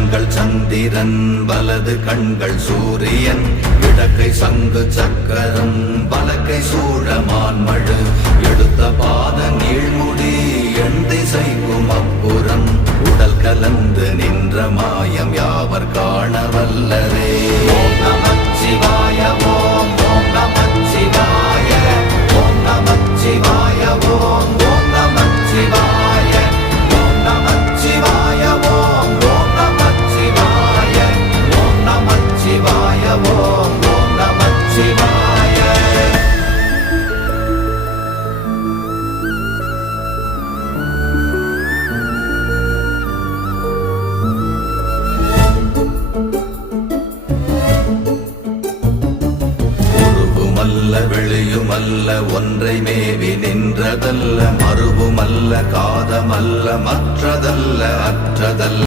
கண்கள் சந்திரன் வலது கண்கள் சூரியன் இடக்கை சங்கு சக்கரம் வலக்கை சூழமான்மழு எடுத்த பாத நீழ்முடி எண் திசைக்கும் அப்புறம் உடல் கலந்து நின்ற மாயம் யாவர் காண வல்லரே. ஓம் நமச்சிவாய ஓம் ஓம் நமச்சிவாய ஓம் நமச்சிவாய ஓம் ஓம் நமச்சிவாய ஓம் நமச்சிவாய ஓம் ஓம் நமச்சிவாய ஓம் நமச்சிவாய ஓம் ஓம் நமச்சிவாய. வெளியுமல்ல ஒன்றை மேவி நின்றதல்ல மறுவுமல்ல காதமல்ல மற்றதல்ல அற்றதல்ல